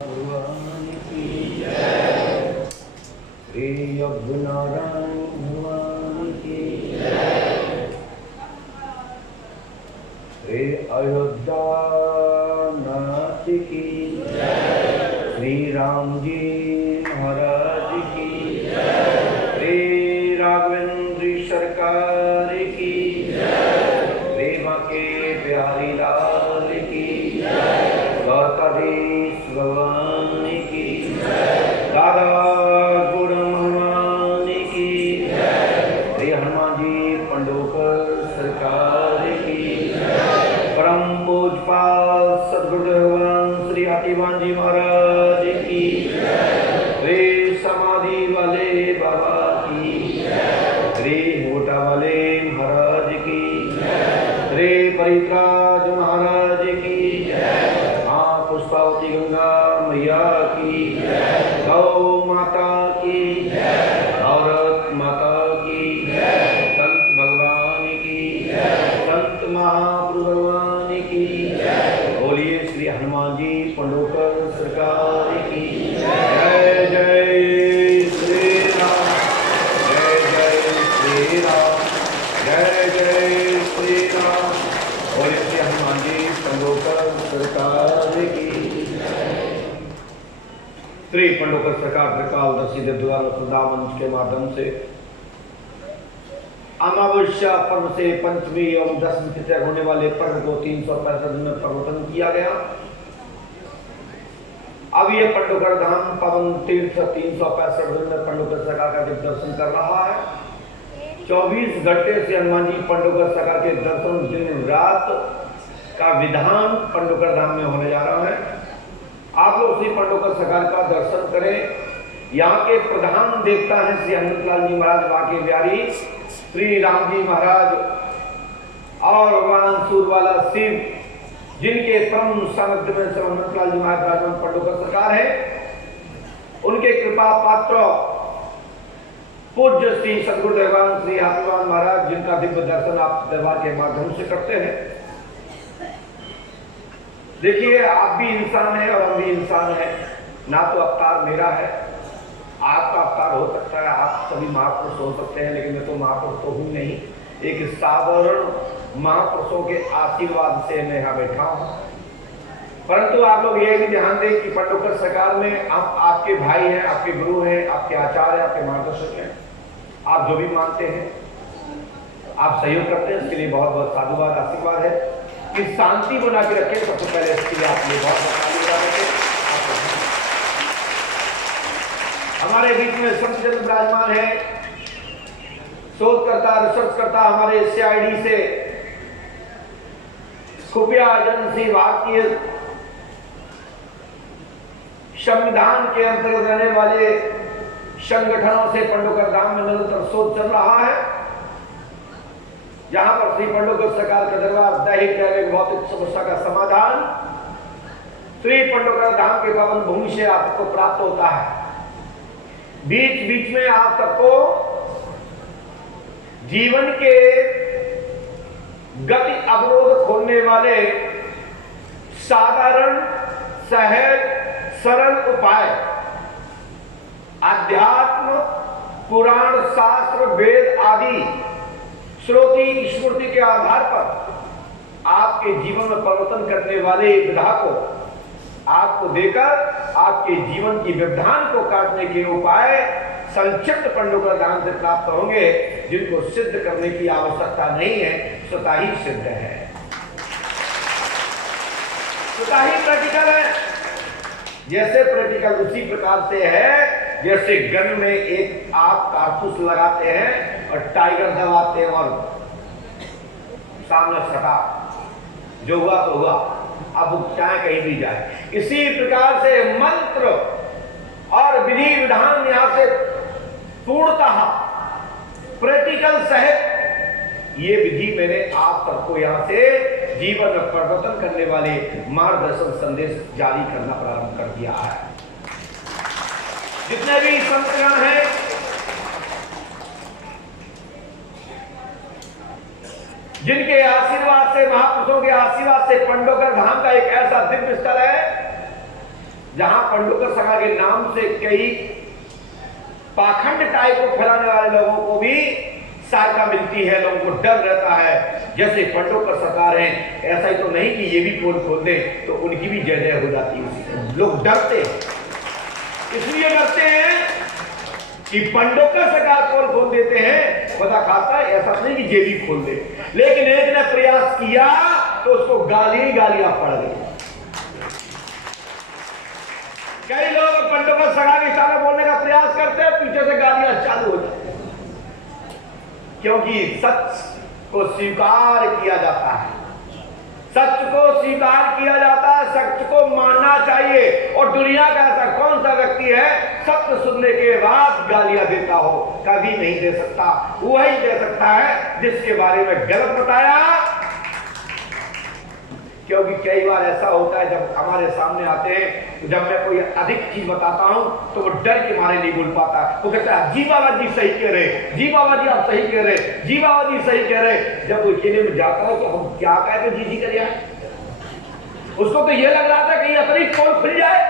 भगवान की जय। श्री यज्ञनारायण भगवान की जय। श्री अयोध्यानाथ की जय। श्री राम जी महाराज की जय। श्री राघवेंद्र सरकार की जय। श्री बांके बिहारी लाल की जय। द्वारकाधीश भगवान की जय। दादा गुरु भगवान की जय। श्री हनुमान जी पंडोकर सरकार की जय। परम पूज्यपाल सद्गुरुदेव भगवान श्री हाथीवान जी महाराज की जय। श्री समाधि वाले बाबा की जय। श्री मोटा वाले महाराज की जय। श्री परित्राज महाराज की जय। पुष्पावती गंगा मैया की जय। गौ माता की जय। औरत माता की जय। संत भगवान की जय। संत महाप्रभु भगवान की जय। बोलिए श्री हनुमान जी पंडोकर सरकार की जय। जय श्री राम। जय जय श्री राम। जय जय श्री राम। बोलिए श्री हनुमान जी पंडोकर सरकार की। श्री पंडोकर सरकार त्रिकालदर्शी देवद्वारा वृंदावन के माध्यम से अमावस्या पर्व से पंचमी एवं दसवीं तिथि तक होने वाले पर्व को 365 दिन में परिवर्तन किया गया। अब ये पंडोकर धाम पवन तीर्थ 365 दिन में पंडोकर सरकार का दर्शन कर रहा है। 24 घंटे से हनुमान जी पंडोकर सरकार के दर्शन दिन रात का विधान पंडोकर धाम में होने जा रहा है। आप लोग श्री पंडोकर सरकार का दर्शन करें। यहाँ के प्रधान देवता हैं श्री हनुमतलाल जी महाराज बांके बिहारी, श्री राम जी महाराज और भगवान सूरवाला शिव, जिनके परम सानिध्य में श्री हनुमतलाल जी महाराज राजमान पंडोकर सरकार है। उनके कृपा पात्र पूज्य श्री सद्गुरुदेव श्री हाथीवान महाराज, जिनका दिव्य दर्शन आप दरबार के माध्यम से करते हैं। देखिए, आप भी इंसान हैं और हम भी इंसान हैं। ना तो अवतार मेरा है, आपका अवतार हो सकता है, आप सभी महापुरुष हो सकते हैं, लेकिन मैं तो महापुरुष तो हूँ नहीं। एक साधारण महापुरुषों के आशीर्वाद से मैं यहाँ बैठा हूँ। परंतु आप लोग ये भी ध्यान दें कि पंडोकर सरकार में आप आपके भाई हैं, आपके गुरु हैं, आपके आचार्य हैं, आपके मार्गदर्शक हैं। आप जो भी मानते हैं, आप सहयोग करते हैं, इसके लिए बहुत बहुत साधुवाद आशीर्वाद है कि शांति बना के रखें। सबसे पहले इसके लिए आप ये बहुत हमारे बीच में संत जन विराजमान है, शोधकर्ता रिसर्चकर्ता हमारे CID से खुफिया एजेंसी भारतीय संविधान के अंतर्गत रहने वाले संगठनों से पंडोकर धाम में निरंतर शोध चल रहा है। जहां पर श्री पंडोकर सरकार का दरबार दैहिक दैविक भौतिक समस्या का समाधान श्री पंडोकर धाम के पावन भूमि से आपको प्राप्त होता है। बीच बीच में आप सबको जीवन के गति अवरोध खोलने वाले साधारण सहज सरल उपाय अध्यात्म पुराण शास्त्र वेद आदि श्रुति स्मृति के आधार पर आपके जीवन में परिवर्तन करने वाले विधा को आपको देकर आपके जीवन की व्यवधान को काटने के उपाय संक्षिप्त पंडोकर धाम से प्राप्त होंगे, जिनको सिद्ध करने की आवश्यकता नहीं है, स्वतः ही सिद्ध है, स्वतः ही प्रैक्टिकल है। जैसे प्रैक्टिकल उसी प्रकार से है जैसे गन में एक आप कारतूस लगाते हैं और टाइगर दबाते हैं और सामने सटा, जो हुआ तो हुआ, अब चाहे कहीं भी जाए। इसी प्रकार से मंत्र और विधि विधान यहां से पूर्णतः प्रैक्टिकल सहित ये विधि मैंने आप सबको यहां से जीवन में परिवर्तन करने वाले मार्गदर्शन संदेश जारी करना प्रारंभ कर दिया है। जितने भी संतगण हैं, जिनके आशीर्वाद से, महापुरुषों के आशीर्वाद से पंडोकर धाम का एक ऐसा दिव्य स्थल है जहां पंडोकर सभा के नाम से कई पाखंड टाइप को फैलाने वाले लोगों को भी सहायता मिलती है, लोगों को डर रहता है। जैसे पंडोकर सरकार है, ऐसा ही तो नहीं कि ये भी पोल खोल दे तो उनकी भी जय जय हो जाती है। लोग डरते हैं, इसलिए डरते हैं कि पंडोकर सरकार पोल खोल देते हैं, पता खाता है ऐसा नहीं कि जेबी खोल दे। लेकिन एक ने प्रयास किया तो उसको गालियां पड़ गई। कई लोग पंडोकर सरकार के इशारे बोलने का प्रयास करते हैं, पीछे से गालियां चालू हो जाती है, क्योंकि सच को स्वीकार किया जाता है, सच को स्वीकार किया जाता है, सच को मानना चाहिए। और दुनिया का ऐसा कौन सा व्यक्ति है सत्य सुनने के बाद गालियां देता हो? कभी नहीं दे सकता। वही दे सकता है जिसके बारे में गलत बताया। क्योंकि कई बार ऐसा होता है जब हमारे सामने आते हैं, जब मैं कोई अधिक चीज बताता हूं तो वो डर के मारे नहीं बोल पाता। वो कहता है जी बाबा जी सही कह रहे, जी बाबा जी आप सही कह रहे, जी बाबा जी सही कह रहे। जब वो केले में जाता है तो हम क्या कहते जी जी करिए, उसको तो ये लग रहा था कि अपनी पोल खुल जाए।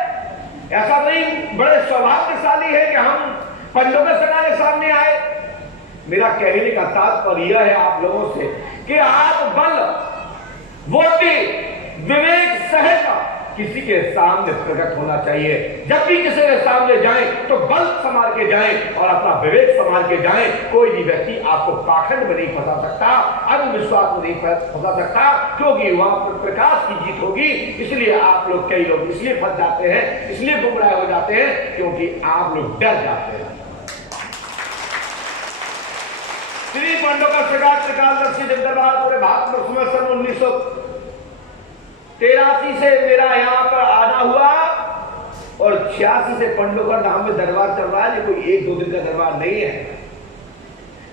ऐसा नहीं, बड़े सौभाग्यशाली है कि हम पंडोकर सरकार के सामने आए। मेरा कहने का तात्पर्य यह है आप लोगों से कि आप बल बोलती विवेक सहित किसी के सामने प्रकट होना चाहिए। जब भी किसी के सामने जाएं तो बल संभाल के जाएं और अपना विवेक संभाल के जाएं। कोई भी व्यक्ति आपको पाखंड में नहीं फंसा सकता, अंधविश्वास में नहीं फंसा सकता, क्योंकि वहां पर प्रकाश की जीत होगी। इसलिए आप लोग, कई लोग इसलिए फंस जाते हैं, इसलिए गुमराह हो जाते हैं क्योंकि आप लोग डर जाते हैं। श्री पंडोकर सरकार त्रिकालदर्शी दरबार पूरे भारतवर्ष में सन 1983 से मेरा यहाँ पर आना हुआ और 86 से पंडोकर धाम में दरबार चल रहा है। ये कोई एक दो दिन का दरबार नहीं है।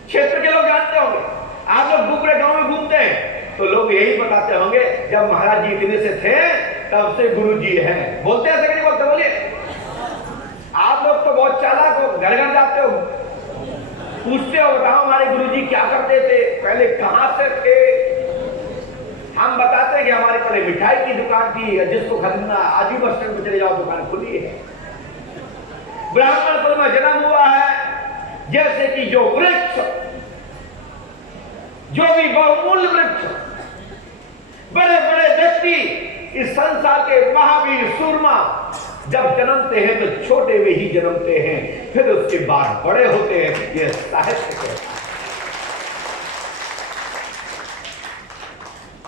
क्षेत्र के लोग जानते होंगे, आप लोग दूसरे गांव में घूमते हैं तो लोग यही बताते होंगे जब महाराज जी इतने से थे तब से गुरु जी है। बोलते हैं ऐसे नहीं बोलते? बोलिए। आप लोग तो बहुत चालाक हो, घर घर जाते हो, पूछते हो बताओ हमारे गुरुजी क्या करते थे, पहले कहां से थे। हम बताते हैं कि हमारे पहले मिठाई की दुकान थी, जिसको खरीदना आज भी बस स्टैंड पर चले जाओ दुकान खुली है। ब्राह्मण कुल में जन्म हुआ है। जैसे कि जो वृक्ष, जो भी बहुमूल्य वृक्ष, बड़े बड़े व्यक्ति इस संसार के महावीर सूरमा जब जन्मते हैं तो छोटे में ही जन्मते हैं, फिर उसके बाद बड़े होते हैं। यह साहित्य है।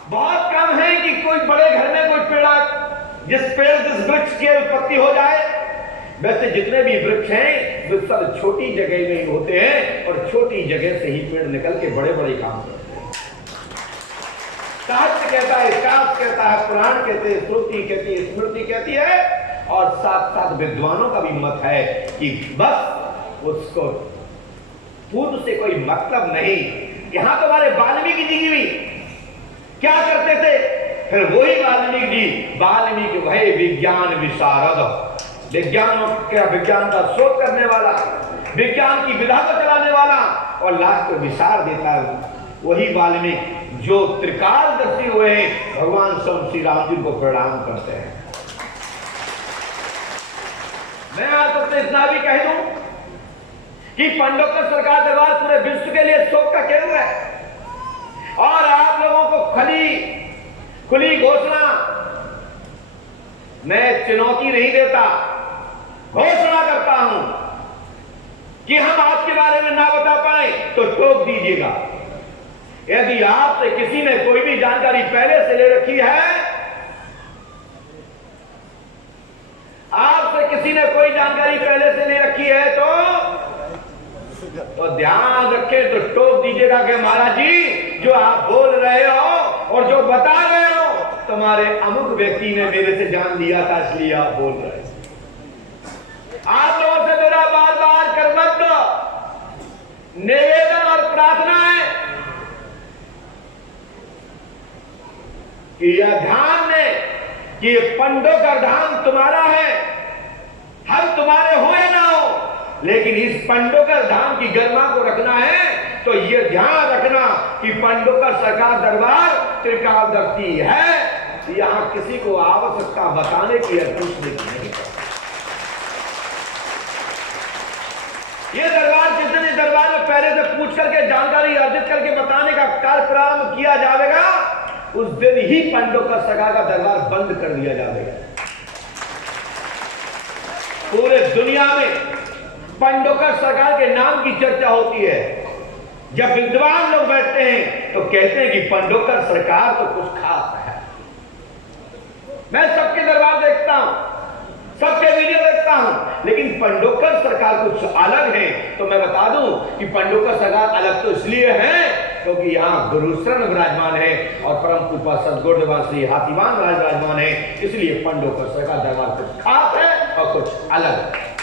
बहुत कम है कि कोई बड़े घर में कोई जिस वृक्ष की उत्पत्ति हो जाए। वैसे जितने भी वृक्ष हैं वे सब छोटी जगह में ही होते हैं और छोटी जगह से ही पेड़ निकल के बड़े बड़े काम करते हैं। साहित्य कहता है, शास्त्र कहता है, पुराण कहते हैं, श्रुति कहती है, स्मृति कहती है, और साथ साथ विद्वानों का भी मत है कि बस उसको पूर्व से कोई मतलब नहीं। यहां तो हमारे वाल्मीकि जी की भी क्या करते थे, फिर वही वाल्मीकि जी, वाल्मीकि वही विज्ञान विशारद, विज्ञान का शोध करने वाला, विज्ञान की विधा को चलाने वाला और लास्ट में विचार देता है वही वाल्मीकि जो त्रिकालदर्शी हुए हैं। भगवान स्वयं श्री राम जी को प्रणाम करते हैं। मैं आज तो इतना भी कह दूं कि पंडोकर सरकार दरबार पूरे विश्व के लिए शोक का केंद्र है और आप लोगों को खुली घोषणा, मैं चुनौती नहीं देता, घोषणा करता हूं कि हम आपके बारे में ना बता पाए तो टोक दीजिएगा। यदि आपसे किसी ने कोई भी जानकारी पहले से ले रखी है, आपसे किसी ने कोई जानकारी पहले से ले रखी है तो ध्यान रखें, तो टोक दीजिएगा कि महाराज जी जो आप बोल रहे हो और जो बता रहे हो तुम्हारे अमुक व्यक्ति ने मेरे से जान लिया था, इसलिए आप बोल रहे हो। आप लोगों से मेरा बार बार कर्तव्य निवेदन और प्रार्थना है कि यह ध्यान में कि पंडोकर धाम तुम्हारा है, हम तुम्हारे हो या ना हो, लेकिन इस पंडोकर धाम की गरिमा को रखना है तो यह ध्यान रखना कि पंडोकर सरकार दरबार त्रिकालदर्शी है। यहां किसी को आवश्यकता बताने की या पूछने की नहीं। पूछ करके जानकारी अर्जित करके बताने का कार्य प्रारंभ किया जाएगा, उस दिन ही पंडोकर सरकार का दरबार बंद कर दिया जाएगा। पूरे दुनिया में पंडोकर सरकार के नाम की चर्चा होती है। जब विद्वान लोग बैठते हैं तो कहते हैं कि पंडोकर सरकार तो कुछ खास है। मैं सबके दरबार देखता हूं, सबके वीडियो देखता हूं, लेकिन पंडोकर सरकार कुछ अलग है। तो मैं बता दूं कि पंडोकर सरकार अलग तो इसलिए है क्योंकि यहाँ गुरुशरण विराजमान है और परम कृपा सदगुरु निवास श्री हाथीवान विराजमान है, इसलिए पंडोकर सरकार दरबार कुछ खास है और कुछ अलग है।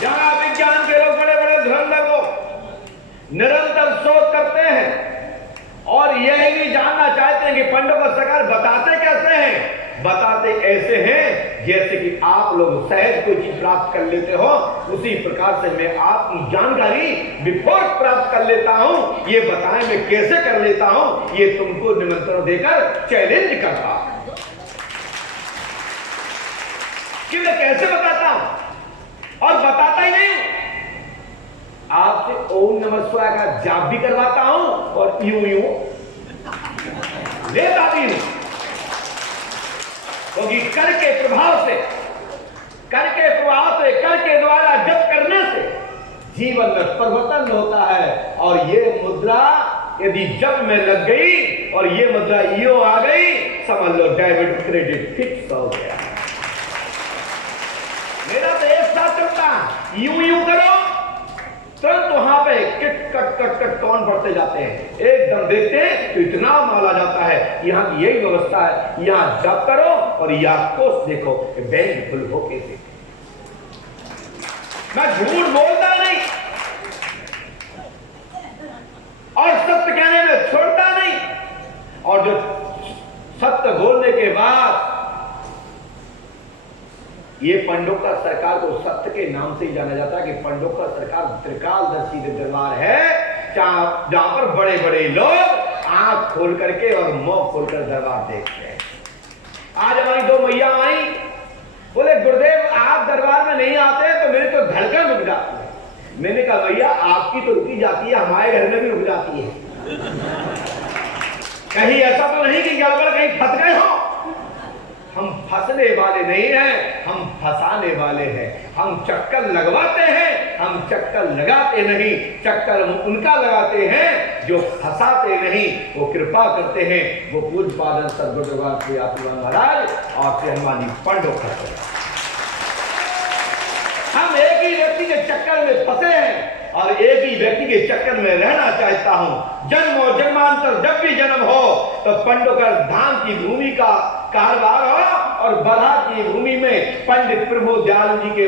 जहां विज्ञान के लोग बड़े बड़े धुरंधर लोग निरंतर शोध करते हैं और यही नहीं जानना चाहते हैं कि पंडोकर सरकार बताते कैसे हैं। बताते ऐसे हैं जैसे कि आप लोग सहज कोई चीज प्राप्त कर लेते हो, उसी प्रकार से मैं आपकी जानकारी बिफोर प्राप्त कर लेता हूं। ये बताएं मैं कैसे कर लेता हूं, ये तुमको निमंत्रण देकर चैलेंज करता हूं कि मैं कैसे बताता हूं। और बताता ही नहीं, आपसे ओम नमः शिवाय का जाप भी करवाता हूं और यूं लेता भी हूं, क्योंकि कर के प्रभाव से, कर के द्वारा जप करने से जीवन में परिवर्तन होता है। और ये मुद्रा यदि जप में लग गई और ये मुद्रा यो आ गई, समझ लो डेबिट क्रेडिट फिक्स हो गया। मेरा तो एक साथ चलता, यूं करो तुरंत वहां पे kit cut cut cut tone बढ़ते जाते हैं। एकदम देखते हैं तो इतना माल आ जाता है। यहाँ की यही व्यवस्था है, यहाँ जप करो और यहाँ कोष देखो बैंक फुल हो कैसे। मैं झूठ बोलता नहीं और सत्य कहने में छोड़ता नहीं, और जो सत्य बोलने के बाद ये पंडोकर सरकार को सत्य के नाम से ही जाना जाता है कि पंडोकर सरकार त्रिकालदर्शी दरबार है, जहां पर बड़े बड़े लोग आंख खोल करके और मुंह खोलकर दरबार देखते हैं। आज हमारी दो मैया आई, बोले गुरुदेव आप दरबार में नहीं आते तो मेरी तो धड़कन रुक जाती है। मैंने कहा भैया आपकी तो रुकी जाती है, हमारे घर में भी रुक जाती है। कहीं ऐसा तो नहीं कि गड़बड़ कहीं फंस गए हो। हम फंसने वाले नहीं हैं, हम फंसाने वाले हैं। हम चक्कर लगवाते हैं, हम चक्कर लगाते नहीं। चक्कर उनका लगाते हैं जो फंसाते नहीं, वो कृपा करते हैं। वो पूज्य पादन सद्गुरु भगवान श्री हाथीवान महाराज और श्री हनुमान जी पंडोकर सरकार। हम एक ही व्यक्ति के चक्कर में फंसे हैं और एक ही व्यक्ति के चक्कर में रहना चाहता हूं। जन्म और जन्मांतर जब भी जन्म हो तो पंडोकर धाम की भूमि का कारोबार हो और बरहा की भूमि में पंडित प्रभु दयाल जी के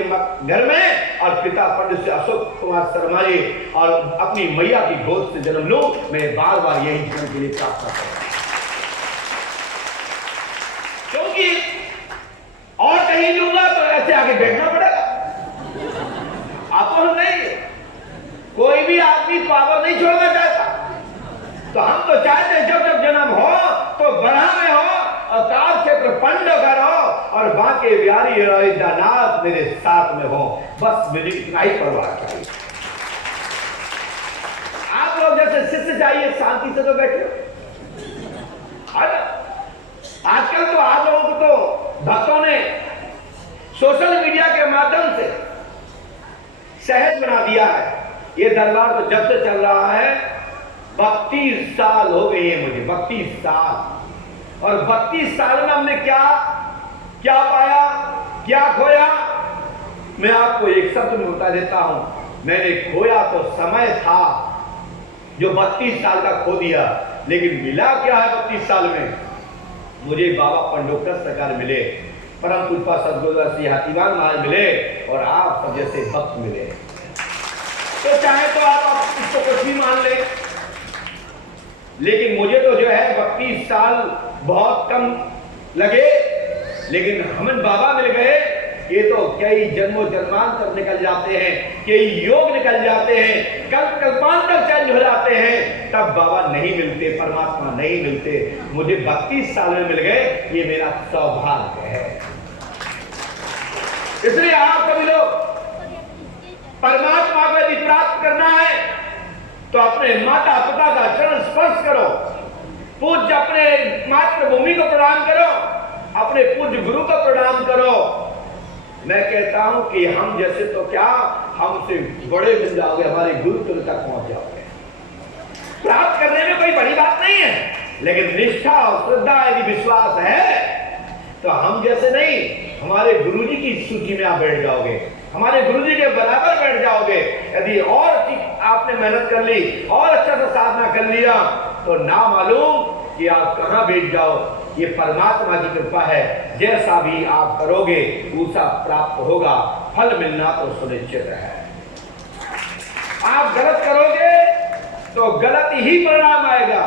घर में और पिता पंडित अशोक कुमार शर्मा जी और अपनी मैया की गोद से जन्म लूं। मैं बार बार यही जन्म के लिए प्रार्थना करता हूं, क्योंकि और कहीं लूंगा तो ऐसे आगे बैठना पड़ेगा। आप तो नहीं, कोई भी आदमी पावर नहीं छोड़ना चाहता। तो हम तो चाहते हैं जब जब जन्म हो तो बरहा में हो और काल क्षेत्र पंडोकर हो और बाकी बिहारी दानाथ मेरे साथ में हो। बस मुझे इतना ही परवाह चाहिए। आप लोग जैसे शिष्य चाहिए शांति से तो बैठे हो। आजकल तो आप लोगों को तो भक्तों ने सोशल मीडिया के माध्यम से सहज बना दिया है। ये दरबार तो जब से चल रहा है 32 साल हो गए हैं मुझे, 32 साल। और 32 साल में हमने क्या क्या पाया, क्या खोया, मैं आपको एक शब्द में बता देता हूं। मैंने खोया तो समय था जो 32 साल का खो दिया, लेकिन मिला क्या है 32 साल में? मुझे बाबा पंडोकर सरकार मिले, परम कृपा सद्गुरु श्री हाथीवान महाराज मिले और आप सब जैसे भक्त मिले। तो चाहे तो आप इसको कुछ भी मान ले, लेकिन मुझे तो जो है 32 साल बहुत कम लगे, लेकिन हमें बाबा मिल गए। ये तो कई जन्मों जन्मांतर निकल जाते हैं, कई योग निकल जाते हैं, कल्प कल्पांतर चेंज हो जाते हैं, तब बाबा नहीं मिलते, परमात्मा नहीं मिलते। मुझे 32 साल में मिल गए, ये मेरा सौभाग्य है। इसलिए आप सभी लोग परमात्मा को यदि प्राप्त करना है तो अपने माता पिता का चरण स्पर्श करो, पूज्य अपने मातृभूमि को प्रणाम करो, अपने पूज्य गुरु को प्रणाम करो। मैं कहता हूं कि हम जैसे तो क्या, हमसे बड़े बन जाओगे, हमारे गुरु तुल तक पहुंच जाओगे। प्राप्त करने में कोई बड़ी बात नहीं है, लेकिन निष्ठा और श्रद्धा यदि विश्वास है तो हम जैसे नहीं, हमारे गुरुजी की सूची में आप बैठ जाओगे, हमारे गुरुजी के बराबर बैठ जाओगे। यदि और आपने मेहनत कर ली और अच्छा सा साधना कर लिया तो ना मालूम कि आप कहां बैठ जाओ। ये परमात्मा की कृपा है, जैसा भी आप करोगे वैसा प्राप्त होगा, फल मिलना तो सुनिश्चित है। आप गलत करोगे तो गलत ही परिणाम आएगा,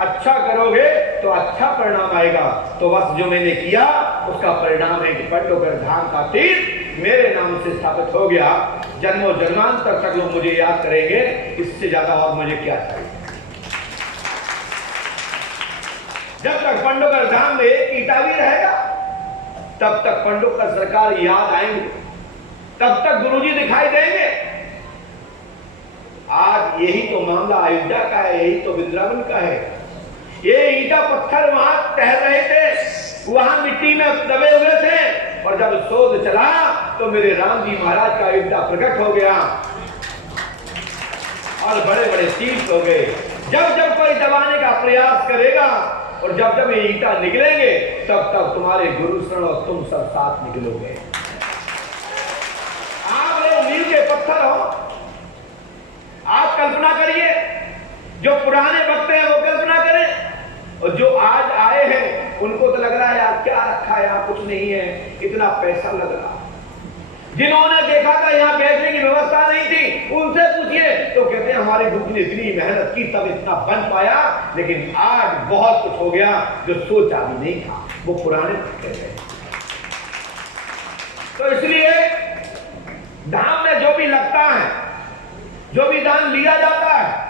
अच्छा करोगे तो अच्छा परिणाम आएगा। तो बस जो मैंने किया उसका परिणाम है कि पंडोकर धाम का तीर्थ मेरे नाम से स्थापित हो गया। जन्मों जन्मांतर तक लोग मुझे याद करेंगे, इससे ज्यादा और मुझे क्या चाहिए। जब तक पंडोकर धाम में एक ईटा भी रहेगा तब तक पंडोकर सरकार याद आएंगे, तब तक गुरुजी दिखाई देंगे। आज यही तो मामला अयोध्या का है, यही तो वृंदावन का है। ये ईटा पत्थर वहां टहल रहे थे, वहां मिट्टी में दबे हुए थे, और जब शोध चला तो मेरे राम जी महाराज का अयोध्या प्रकट हो गया और बड़े बड़े तीर्थ हो गए। जब जब कोई दबाने का प्रयास करेगा और जब जब ये ईटा निकलेंगे तब तब तुम्हारे गुरु शरण और तुम सब साथ निकलोगे। आप लोग मील के पत्थर हो। आप कल्पना करिए, जो पुराने वक्त हैं वो कल्पना करें, और जो आज आए हैं उनको तो लग रहा है यार क्या रखा है, यहाँ कुछ नहीं है, इतना पैसा लग रहा। जिन्होंने देखा था यहाँ बैठने की व्यवस्था नहीं थी, उनसे पूछिए तो कहते हैं हमारे गुरु ने इतनी मेहनत की तब इतना बन पाया, लेकिन आज बहुत कुछ हो गया जो सोचा भी नहीं था। वो पुराने कहते हैं। तो इसलिए धाम में जो भी लगता है, जो भी दान लिया जाता है,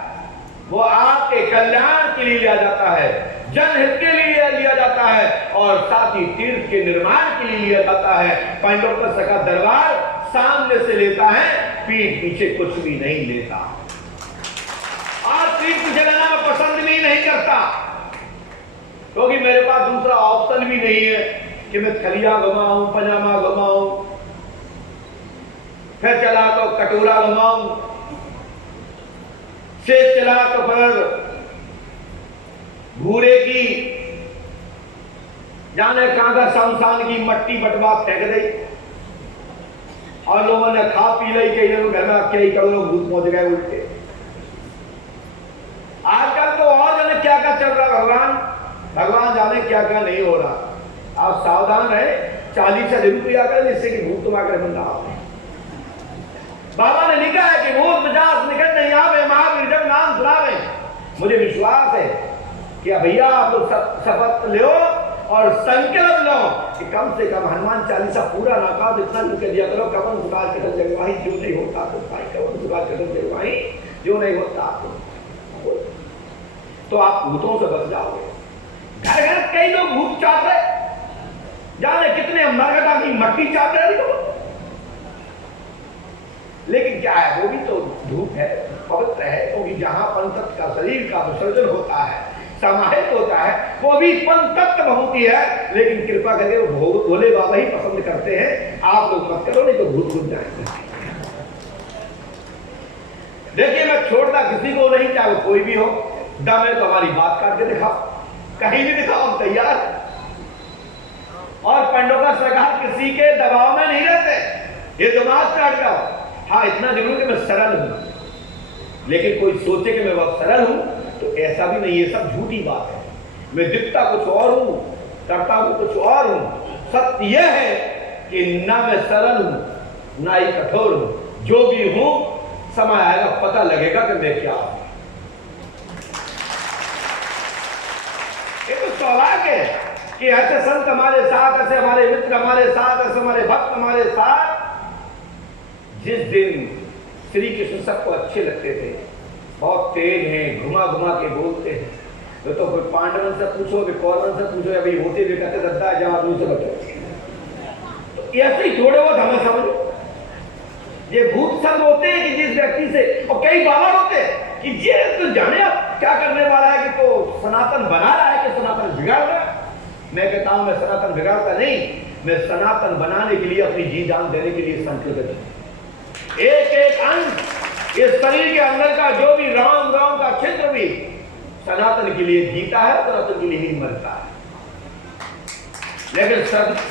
वो आपके कल्याण के लिए लिया जाता है, जनहित के लिए लिया जाता है, और साथ ही तीर्थ के निर्माण के लिए लिया जाता है। पंडोकर का दरबार सामने से लेता है, पीठ पीछे कुछ भी नहीं लेता, और पीठ पीछे लेना मैं पसंद भी नहीं करता, क्योंकि मेरे पास दूसरा ऑप्शन भी नहीं है कि मैं थलिया घुमाऊं, पजामा घुमाऊं, फिर चला तो कटोरा घुमाऊं, से चला तो फिर भूरे की जाने कहां का शमशान की मट्टी बटवा फेंक दी, और लोगों ने खा पी ली कि घर में क्या ही करो, भूत पहुंच गए उल्टे। आजकल तो और जाने क्या क्या चल रहा, भगवान जाने क्या क्या नहीं हो रहा। आप सावधान रहे, 40 से जरूर किया करें जिससे कि भूत तुम आकर बंदा हो। बाबा ने लिखा है कि भूत मिजाज निकट नहीं आवे, महावीर जब नाम सुनावे। मुझे विश्वास है कि भैया आप लोग शपथ लो और संकल्प लो कि कम से कम हनुमान चालीसा पूरा ना का इतना लिख दिया करो, कवन सुधार कटल जगवाही जो नहीं होता तो भाई, कवन सुधार कटल जगवाही जो नहीं होता तो आप भूतों से बच जाओगे। घर घर कई लोग भूत चाहते हैं, जाने कितने मरघटा की मट्टी चाहते हैं, लेकिन क्या है, वो भी तो धूप है, पवित्र है, क्योंकि जहां पंचतत्व का शरीर का विसर्जन होता है, समाहित होता है, वो भी पंचतत्व होती है। लेकिन कृपा करके वो भोले बाबा ही पसंद करते हैं, आप लोग मत करो नहीं तो भूत घुस जाएंगे। देखिए मैं छोड़ता किसी को नहीं, चाहे कोई भी हो, दम है तो हमारी बात काट के दिखाओ, कहीं भी दिखाओ, हम तैयार। और पंडोकर सरकार किसी के दबाव में नहीं रहते, ये दिमाग काट जाओ। हाँ इतना जरूर कि मैं सरल हूं, लेकिन कोई सोचे कि मैं बहुत सरल हूं तो ऐसा भी नहीं, ये सब झूठी बात है। मैं दिखता कुछ और हूं, करता हूं कुछ और हूं। सत्य यह है कि ना मैं सरल हूं ना ही कठोर हूं, जो भी हूं समय आएगा पता लगेगा कि मैं क्या हूं। ये तो सौभाग्य है कि ऐसे संत हमारे साथ, ऐसे हमारे मित्र हमारे साथ, ऐसे हमारे भक्त हमारे साथ। जिस दिन श्री कृष्ण सबको अच्छे लगते थे, बहुत तेज हैं, घुमा घुमा के बोलते हैं, तो कोई पांडवन से पूछो, कौरवन से पूछो, अभी होते भी कहते दत्ता जवाब से बचो। तो ऐसे ही थोड़े बहुत हमें समझो, ये भूत संग होते हैं कि जिस व्यक्ति से, और कई बाबा होते हैं कि ये तो जाने आप क्या करने वाला है, कि तो सनातन बना रहा है कि सनातन बिगाड़ रहा है। मैं कहता हूं मैं सनातन बिगाड़ता नहीं, मैं सनातन बनाने के लिए अपनी जी जान देने के लिए संकल्पित हूं। एक एक अंग इस शरीर के अंदर का जो भी राम राम का छिद्र भी सनातन के लिए जीता है, सनातन के लिए ही मरता है। लेकिन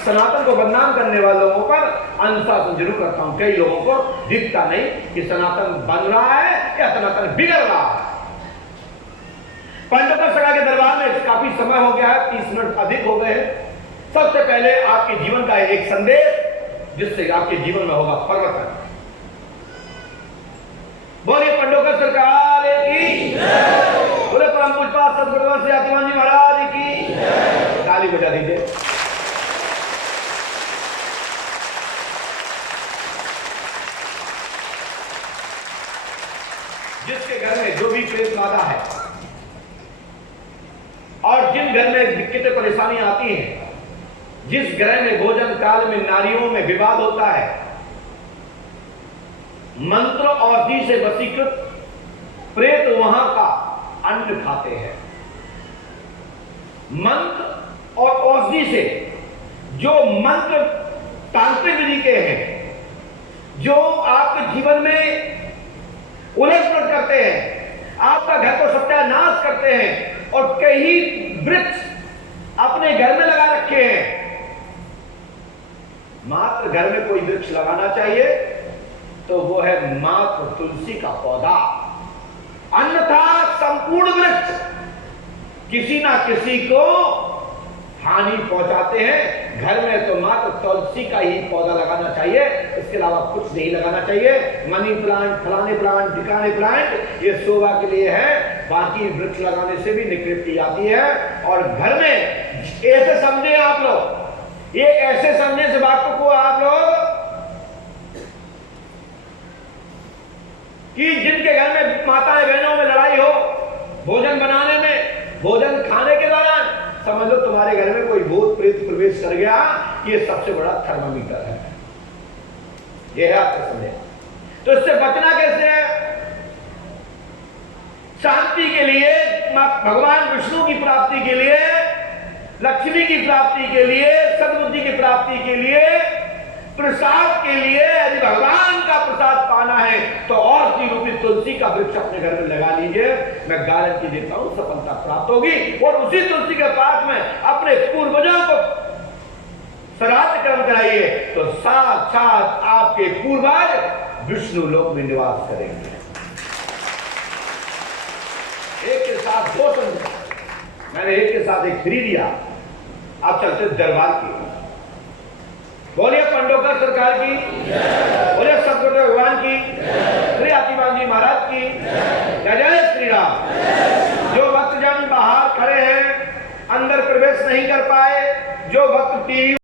सनातन को बदनाम करने वाले लोगों पर अनुशासन जरूर करता हूं। कई लोगों को दिखता नहीं कि सनातन बन रहा है या सनातन बिगड़ रहा है। पंडित सभा के दरबार में काफी समय हो गया है, 30 मिनट अधिक हो गए हैं। सबसे पहले आपके जीवन का एक संदेश जिससे आपके जीवन में होगा परिवर्तन। बोलिए पंडोकर सरकार की, बोले परम पूज्य सदगुरु श्री आतिमान जी महाराज की, ताली बजा दीजिए। जिसके घर में जो भी प्रेत बाधा है और जिन घर में दिक्कतें परेशानियां आती हैं, जिस घर में भोजन काल में नारियों में विवाद होता है, मंत्र औषधि से वशीकृत प्रेत वहां का अन्न खाते हैं। मंत्र और औषधि से जो मंत्र तांत्रिक विधि के हैं, जो आपके जीवन में उलट-पुलट करते हैं, आपका घर को सत्यानाश करते हैं और कई वृक्ष अपने घर में लगा रखे हैं। मात्र घर में कोई वृक्ष लगाना चाहिए तो वो है मात्र तुलसी का पौधा, अन्यथा संपूर्ण वृक्ष किसी ना किसी को हानि पहुंचाते हैं। घर में तो मात्र तुलसी का ही पौधा लगाना चाहिए, इसके अलावा कुछ नहीं लगाना चाहिए। मनी प्लांट, फलाने प्लांट, ठिकाने प्लांट ये शोभा के लिए है, बाकी वृक्ष लगाने से भी निकृष्टि आती है। और घर में ऐसे समझे आप लोग, ये ऐसे समझे से बातों को आप लोग कि जिनके घर में माताएं बहनों में लड़ाई हो भोजन बनाने में, भोजन खाने के दौरान, समझ लो तुम्हारे घर में कोई भूत प्रेत प्रवेश कर गया, ये सबसे बड़ा थर्मामीटर है। ये है आपका संदेश। तो इससे बचना कैसे है? शांति के लिए, भगवान विष्णु की प्राप्ति के लिए, लक्ष्मी की प्राप्ति के लिए, सद्बुद्धि की प्राप्ति के लिए, प्रसाद के लिए, यदि भगवान का प्रसाद पाना है तो औषधि रूपी तुलसी का वृक्ष अपने घर में लगा लीजिए। मैं गारंटी देता हूं सफलता प्राप्त होगी। और उसी तुलसी के पास में अपने पूर्वजों को श्राद्ध कर्म कराइए तो साक्षात आपके पूर्वज विष्णु लोक में निवास करेंगे। एक के साथ दो संदेश, मैंने एक के साथ एक फ्री दिया। आप चलते दरबार की। बोलिए पंडोकर सरकार की, बोलिए सदगुरु भगवान की, श्री आतिमान जी महाराज की, जय जय श्री राम। जो भक्तजन बाहर खड़े हैं, अंदर प्रवेश नहीं कर पाए, जो भक्त टीवी